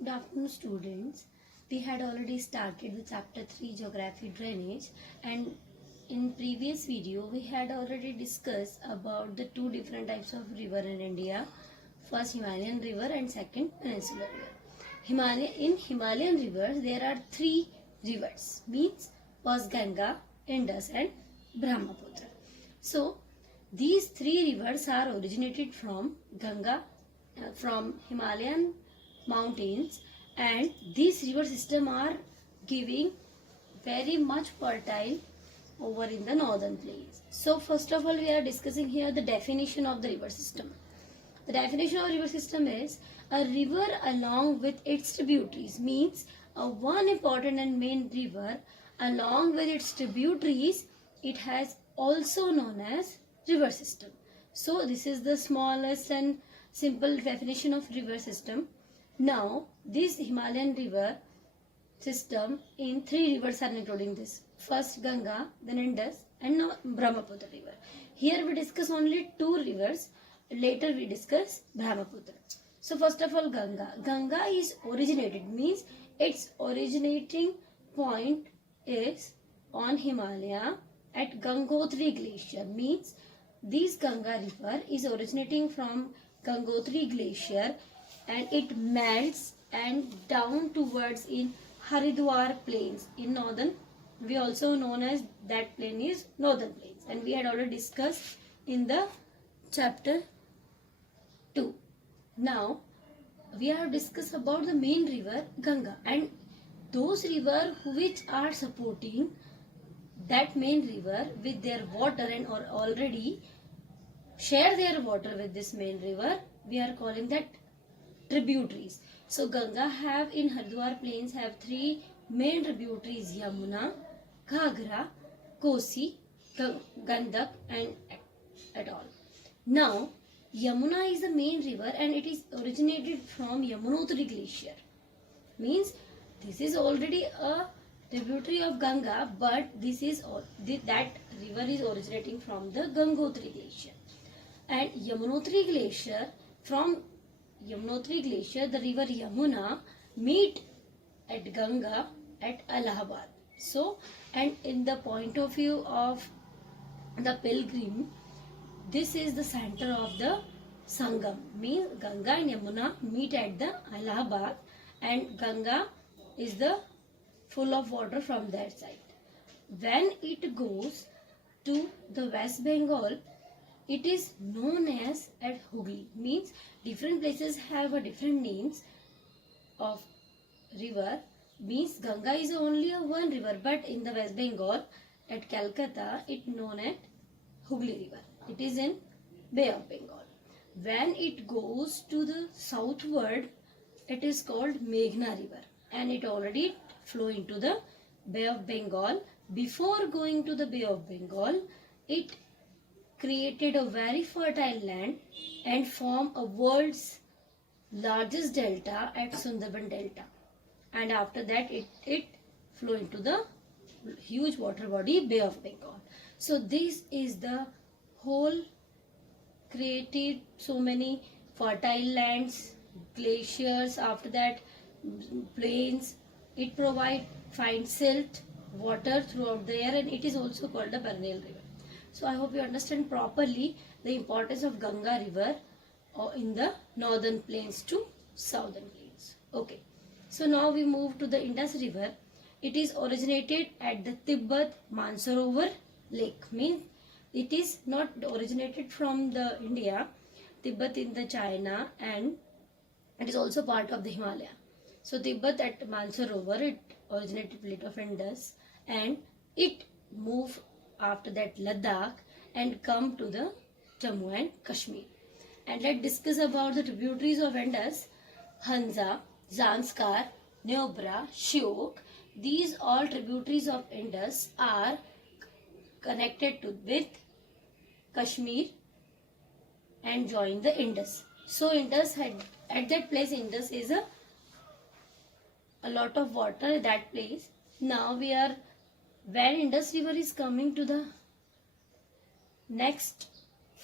Good afternoon, students. We had already started with chapter 3 geography drainage, and in previous video we had already discussed about the two different types of river in India. First Himalayan river and second peninsular river. In Himalayan rivers there are three rivers, means first Ganga, Indus and Brahmaputra. So these three rivers are originated from Ganga, from Himalayan mountains, and these river system are giving very much fertile over in the northern plains. So first of all we are discussing here the definition of the river system. The definition of river system is a river along with its tributaries, means one important and main river along with its tributaries, it has also known as river system. So this is the smallest and simple definition of river system. Now this Himalayan river system, in three rivers are including this. First Ganga, then Indus and now Brahmaputra river. Here we discuss only two rivers. Later we discuss Brahmaputra. So first of all Ganga. Ganga is originated, means its originating point is on Himalaya at Gangotri glacier, means this Ganga river is originating from Gangotri glacier and it melts and down towards in Haridwar plains in northern. We also known as that plain is northern plains, and we had already discussed in the chapter 2. Now we have discussed about the main river Ganga and those river which are supporting that main river with their water and or already share their water with this main river, we are calling that tributaries. So Ganga have in Haridwar plains have three main tributaries: Yamuna, Ghagra, Kosi, Gandak and at all. Now Yamuna is the main river and it is originated from Yamunotri glacier, means this is already a tributary of Ganga, but this is that river is originating from the Gangotri glacier. And Yamunotri glacier, from Yamunotri glacier the river Yamuna meet at Ganga at Allahabad. So, and in the point of view of the pilgrim, this is the center of the Sangam, means Ganga and Yamuna meet at the Allahabad and Ganga is the full of water from that side. When it goes to the West Bengal, it is known as at Hooghly, means different places have a different names of river, means Ganga is only a one river, but in the West Bengal at Calcutta it known as Hooghly river. It is in Bay of Bengal. When it goes to the southward, it is called Meghna river and it already flow into the Bay of Bengal. Before going to the Bay of Bengal, it created a very fertile land and form a world's largest delta at Sundarban Delta, and after that it flow into the huge water body Bay of Bengal. So this is the whole created so many fertile lands, glaciers, after that plains. It provide fine silt water throughout the air and it is also called a perennial river. So I hope you understand properly the importance of Ganga river in the northern plains to southern plains. Okay. So now we move to the Indus river. It is originated at the Tibet Mansarovar lake, means it is not originated from the India, Tibet in the China, and it is also part of the Himalaya. So Tibet at Mansarovar, it originated plate of Indus and it moved after that Ladakh and come to the Jammu and Kashmir. And let's discuss about the tributaries of Indus: Hansa, Zanskar, Nubra, Shyok. These all tributaries of Indus are connected with Kashmir and join the Indus. So Indus had at that place, Indus is a lot of water at that place. Now we are, when Indus river is coming to the next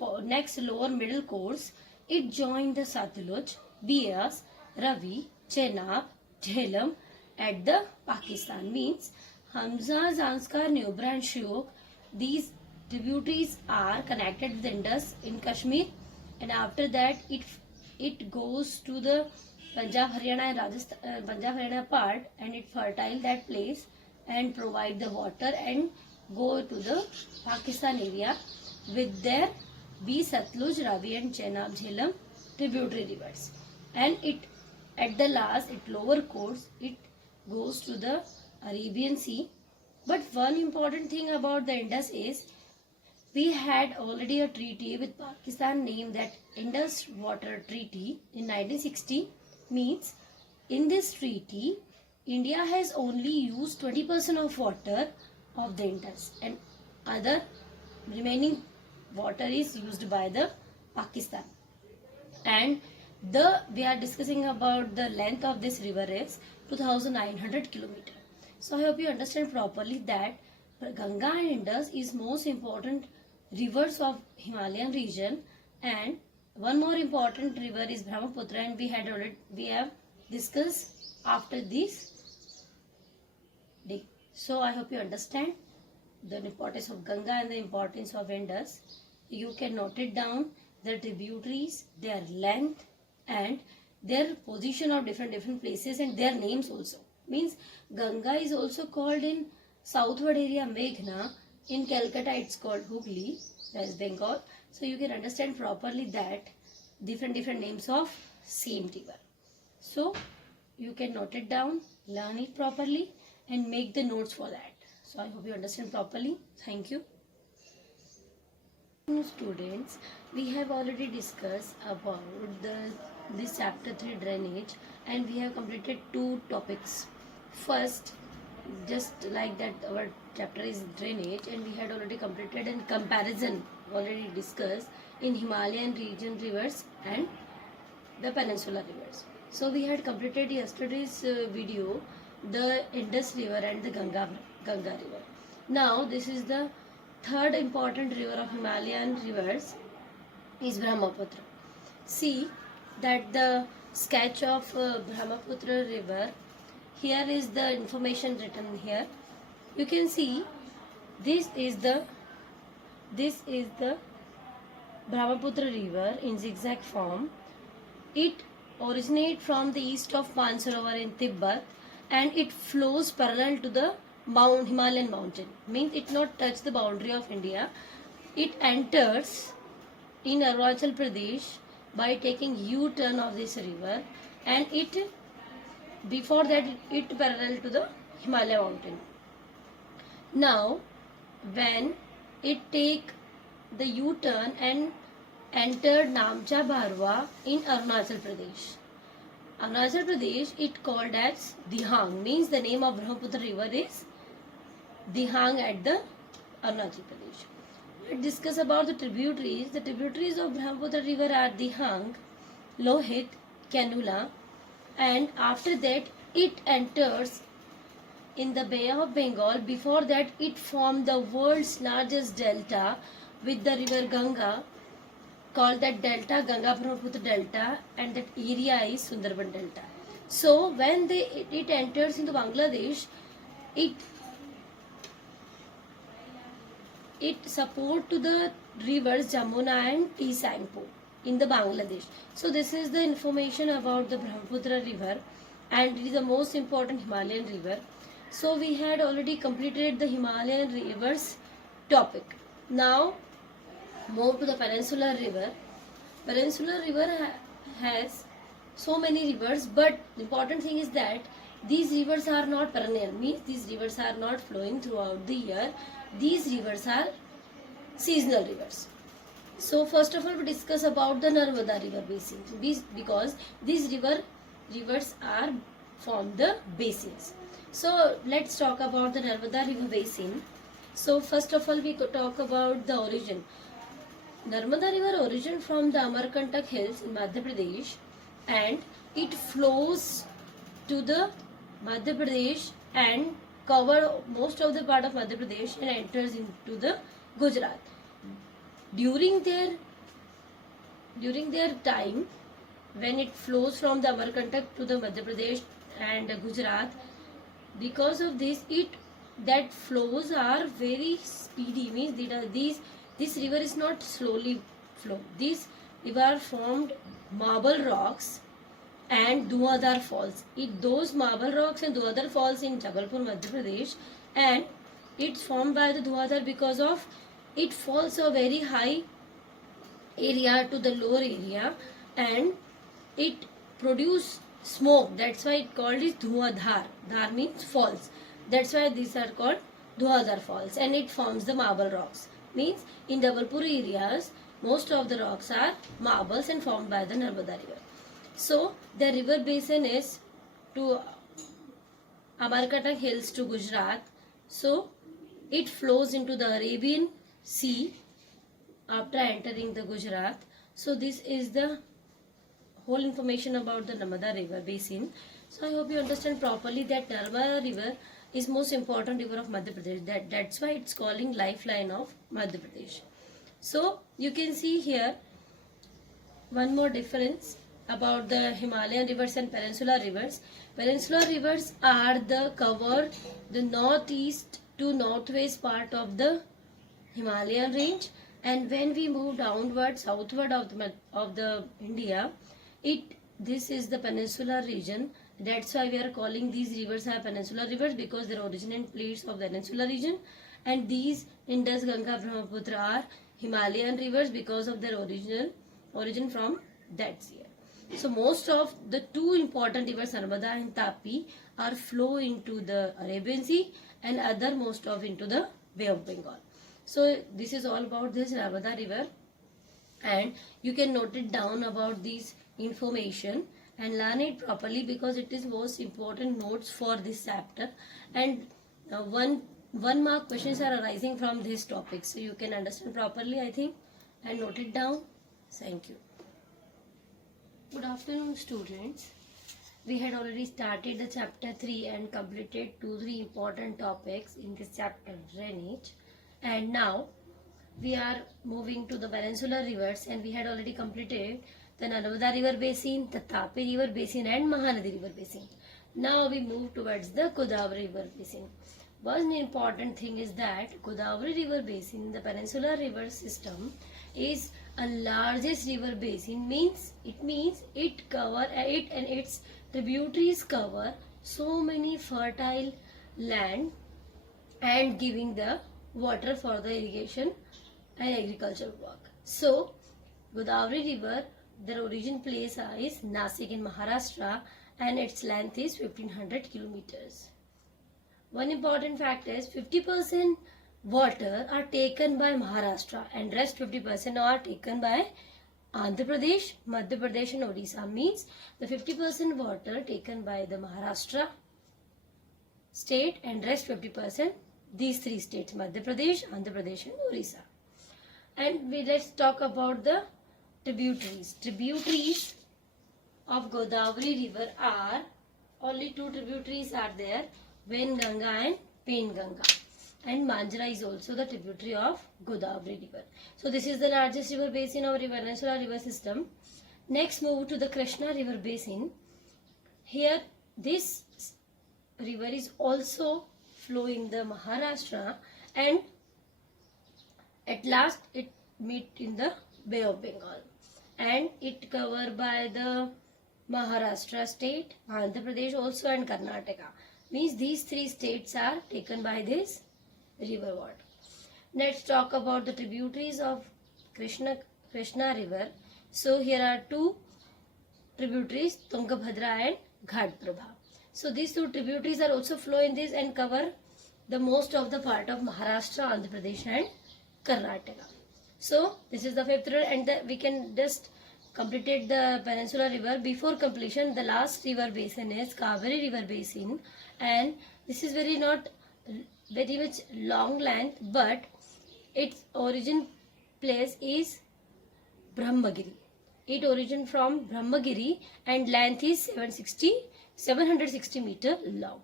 lower middle course, it joined the Satluj, Beas, Ravi, Chenab, Jhelum at the Pakistan. Means Hamza, Zanskar, Nubra and Shyok. These tributaries are connected with Indus in Kashmir, and after that it goes to the Punjab, Haryana and Rajasthan, Punjab, Haryana part, and it fertile that place and provide the water and go to the Pakistan area with their B, Satluj, Ravi and Chenab, Jhelum tributary rivers. And it at the last, it lower course, it goes to the Arabian Sea. But one important thing about the Indus is we had already a treaty with Pakistan named that Indus Water Treaty in 1960. Means in this treaty India has only used 20% of water of the Indus, and other remaining water is used by the Pakistan. And we are discussing about the length of this river is 2900 kilometer. So I hope you understand properly that Ganga and Indus is most important rivers of Himalayan region, and one more important river is Brahmaputra, and we have discussed after this day. So I hope you understand the importance of Ganga and the importance of Indus. You can note it down, their tributaries, their length and their position of different places and their names also. Means Ganga is also called in southward area Meghna, in Calcutta it's called Hooghly, West Bengal. So you can understand properly that different names of same river. So you can note it down, learn it properly and make the notes for that. So I hope you understand properly. Thank you. Students, we have already discussed about this chapter 3 drainage, and we have completed 2 topics. First, just like that, our chapter is drainage, and we had already completed in comparison already discussed in Himalayan region rivers and the peninsular rivers. So we had completed yesterday's video the Indus river and the Ganga river. Now this is the third important river of Himalayan rivers is Brahmaputra. See that the sketch of Brahmaputra river, here is the information written here. You can see this is the Brahmaputra river in zigzag form. It originates from the east of Mansarovar in Tibet, and it flows parallel to the Himalayan mountain. Means it not touch the boundary of India. It enters in Arunachal Pradesh by taking U-turn of this river, and before that it parallel to the Himalaya mountain. Now when it take the U-turn and entered Namcha Bharwa in Arunachal Pradesh. Arunachal Pradesh it called as Dihang, means the name of Brahmaputra river is Dihang at the Arunachal Pradesh. Let's discuss about the tributaries. The tributaries of Brahmaputra river are Dihang, Lohit, Kanula, and after that it enters in the Bay of Bengal. Before that it formed the world's largest delta with the river Ganga, called that delta Ganga Brahmaputra delta, and that area is Sundarban delta. So when it enters into Bangladesh, it support to the rivers Jamuna and Tsangpo in the Bangladesh. So this is the information about the Brahmaputra river, and it is the most important Himalayan river. So we had already completed the Himalayan rivers topic. Now move to the peninsular river. Peninsular river has so many rivers, but the important thing is that these rivers are not perennial, means these rivers are not flowing throughout the year. These rivers are seasonal rivers. So first of all we discuss about the Narmada river basin, because these rivers are from the basins. So let's talk about the Narmada river basin. So first of all we could talk about the origin. Narmada river origin from the Amarkantak hills in Madhya Pradesh, and it flows to the Madhya Pradesh and cover most of the part of Madhya Pradesh and enters into the Gujarat. During their time, when it flows from the Amarkantak to the Madhya Pradesh and Gujarat, because of this, that flows are very speedy. Means this river is not slowly flow. These river are formed marble rocks and Dhuadhar Falls. Those marble rocks and Dhuadhar Falls in Jabalpur, Madhya Pradesh, and it's formed by the Dhuadhar because of it falls a very high area to the lower area, and it produce smoke. That's why it called is Dhuadhar. Dhar means falls. That's why these are called Dhuadhar Falls, and it forms the marble rocks. Means in Jabalpur areas, most of the rocks are marbles and formed by the Narmada river. So the river basin is to Amarkantak Hills to Gujarat. So it flows into the Arabian Sea after entering the Gujarat. So this is the whole information about the Narmada river basin. So I hope you understand properly that Narmada river is most important river of Madhya Pradesh. That's why it's calling lifeline of Madhya Pradesh. So you can see here one more difference about the Himalayan rivers and peninsular rivers. Peninsular rivers are cover the northeast to northwest part of the Himalayan range, and when we move downward southward of the India, this is the peninsular region. That's why we are calling these rivers are peninsular rivers, because they are originate plates of the peninsular region, and these Indus, Ganga, Brahmaputra are Himalayan rivers because of their origin from that sea. So most of the two important rivers, Narmada and Tapi, are flow into the Arabian Sea, and other most of into the Bay of Bengal. So this is all about this Narmada river, and you can note it down about this information and learn it properly, because it is most important notes for this chapter, and one mark questions are arising from this topic, so you can understand properly, I think, and note it down. Thank you. Good afternoon, students. We had already started the chapter 3 and completed 2-3 important topics in this chapter, drainage, and now we are moving to the peninsular rivers, and we had already completed the Narmada river basin, the Tapi river basin, and Mahanadi river basin. Now we move towards the Godavari river basin. One important thing is that Godavari river basin, the peninsular river system, is a largest river basin. It means it cover it and its tributaries cover so many fertile land and giving the water for the irrigation and agricultural work. So Godavari river, their origin place is Nasik in Maharashtra, and its length is 1500 kilometers. One important fact is 50% water are taken by Maharashtra, and rest 50% are taken by Andhra Pradesh, Madhya Pradesh and Odisha. Means the 50% water taken by the Maharashtra state, and rest 50% these three states, Madhya Pradesh, Andhra Pradesh and Odisha. And let's talk about the tributaries. Tributaries of Godavari river are only two tributaries are there, Wainganga and Penganga, and Manjra is also the tributary of Godavari river. So this is the largest river basin of peninsular river system. Next, move to the Krishna river basin. Here this river is also flowing the Maharashtra, and at last it meet in the Bay of Bengal, and it covered by the Maharashtra state, Andhra Pradesh also, and Karnataka. Means these three states are taken by this river water. Let's talk about the tributaries of Krishna river. So here are two tributaries, Tungabhadra and Ghatprabha. So these two tributaries are also flow in this and cover the most of the part of Maharashtra, Andhra Pradesh and Karnataka. So this is the fifth river, and we can just completed the peninsular river. Before completion, the last river basin is Kaveri river basin, and this is not very much long length, but its origin place is Brahmagiri. It origin from Brahmagiri, and length is 760 meter long.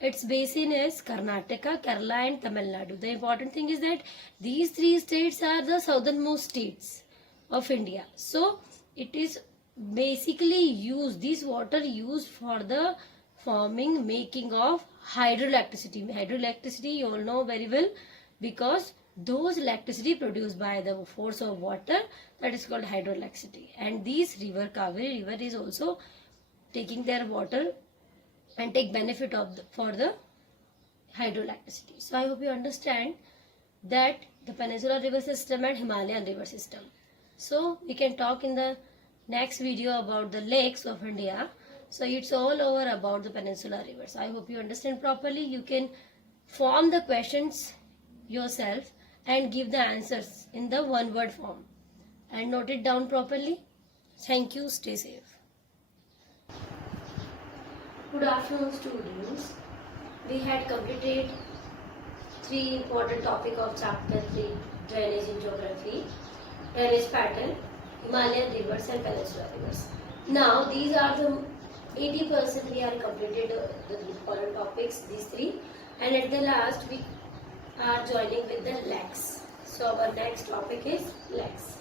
Its basin is Karnataka, Kerala and Tamil Nadu. The important thing is that these three states are the southernmost states of India. So it is basically use this water used for the making of hydroelectricity. You all know very well, because those electricity produced by the force of water, that is called hydroelectricity. And this river, Kaveri river, is also taking their water and take benefit of for the hydroelectricity. So I hope you understand that the peninsular river system and Himalayan river system. So we can talk in the next video about the lakes of India. So it's all over about the peninsular rivers. I hope you understand properly. You can form the questions yourself and give the answers in the one word form and note it down properly. Thank you. Stay safe. Good afternoon, students. We had completed 3 important topic of chapter 3, drainage in geography, drainage pattern, Himalayan rivers and peninsular rivers. Now these are the 80% we are completed the important topics, these 3, and at the last we are joining with the lakes. So our next topic is lakes.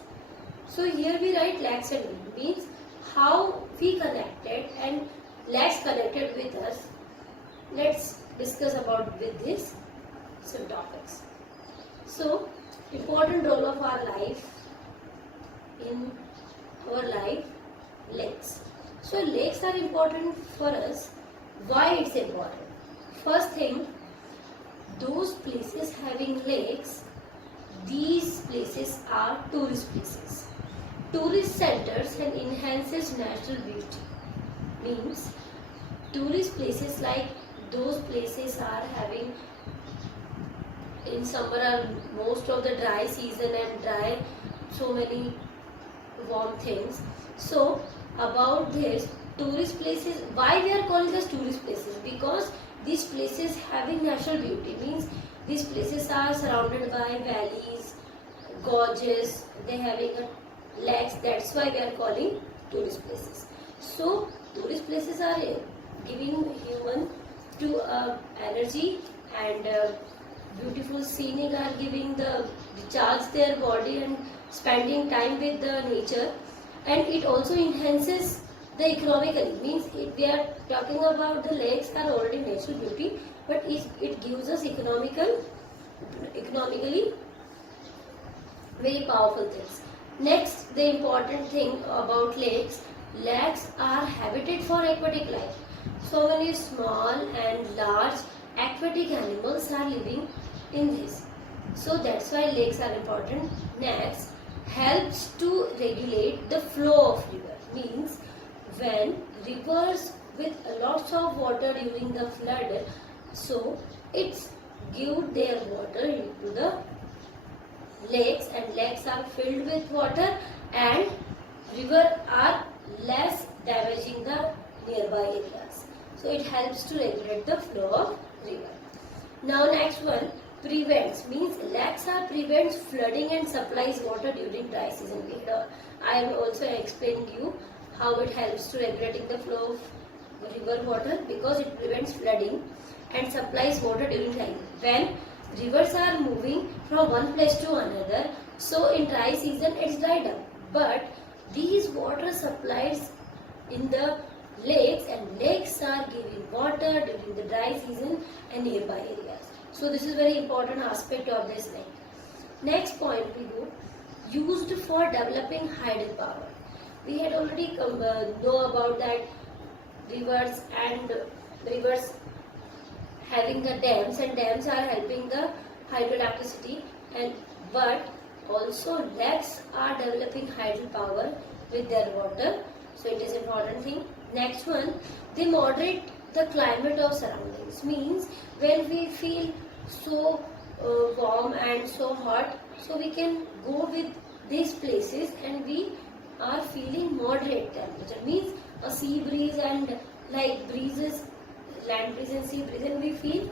So here we write lakes and river, means how we connected and lakes connected with us. Let's discuss about with this some topics. So important role of our life in our life, lakes. So lakes are important for us. Why it's important? First thing, those places having lakes, these places are tourist places. Tourist centers and enhances natural beauty. Means tourist places like those places are having in summer are most of the dry season and dry so many warm things. So about this tourist places, why we are calling this tourist places? Because these places having natural beauty, means these places are surrounded by valleys, gorges, they having a lakes, that's why we are calling tourist places. So tourist places are giving human to energy and beautiful scenic are giving the recharge their body and spending time with the nature, and it also enhances the economically, means if we are talking about the lakes are already natural beauty, but it gives us economically very powerful things. Next, the important thing about lakes are habitat for aquatic life. So many small and large aquatic animals are living in this. So that's why lakes are important. Next, helps to regulate the flow of river. Means when rivers with lots of water during the flood, so it's give their water into the lakes, and lakes are filled with water, and river are less damaging the nearby areas. So it helps to regulate the flow of river. Now next one, prevents, means lakes are prevents flooding and supplies water during dry season. I am also explaining you how it helps to regulating the flow of river water, because it prevents flooding and supplies water during dry. When rivers are moving from one place to another, so in dry season it's dried up, but these water supplies in the lakes, and lakes are giving water during the dry season and nearby areas. So this is very important aspect of this lake. Next point we go, used for developing hydel power. We had already know about that rivers having the dams, and dams are helping the hydroelectricity, and but also lakes are developing hydel power with their water. So it is important thing. Next one, they moderate the climate of surroundings. Means when we feel so warm and so hot, so we can go with these places and we are feeling moderate temperature. Means a sea breeze and like breezes, land breeze and sea breeze, and we feel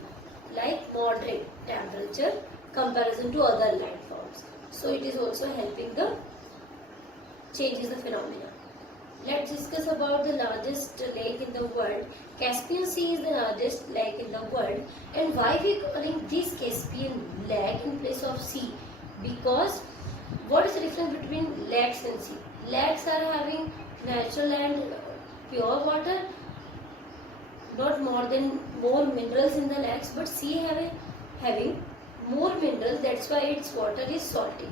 like moderate temperature comparison to other landforms. So it is also helping the changes the phenomena. Let's discuss about the largest lake in the world. Caspian Sea is the largest lake in the world, and why we calling this Caspian lake in place of sea? Because what is the difference between lakes and sea? lakes are having natural and pure water, not more minerals in the lakes, but sea having more minerals. That's why its water is salty.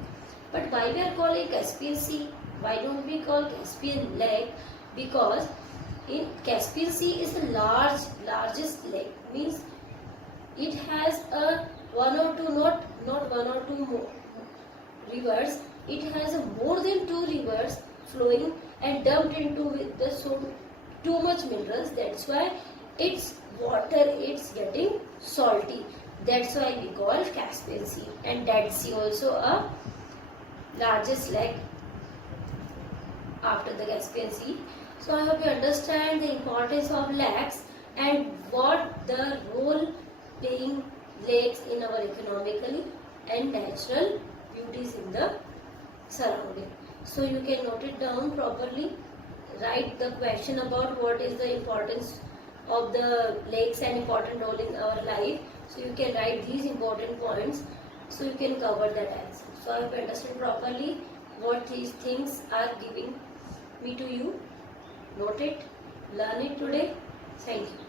But why we are calling Caspian Sea? Why don't we call Caspian Lake? Because in Caspian Sea is the largest lake. Means it has a one or two, not one or two more rivers. It has a more than two rivers flowing and dumped into with the so too much minerals. That's why its water it's getting salty. That's why we call Caspian Sea. And Dead Sea also a largest lake after the Caspian Sea. So I hope you understand the importance of lakes and what the role playing lakes in our economically and natural beauties in the surrounding. So you can note it down properly. Write the question about what is the importance of the lakes and important role in our life. So you can write these important points so you can cover that answer. So I hope you understand properly what these things are giving me to you. Note it, learn it today. Thank you.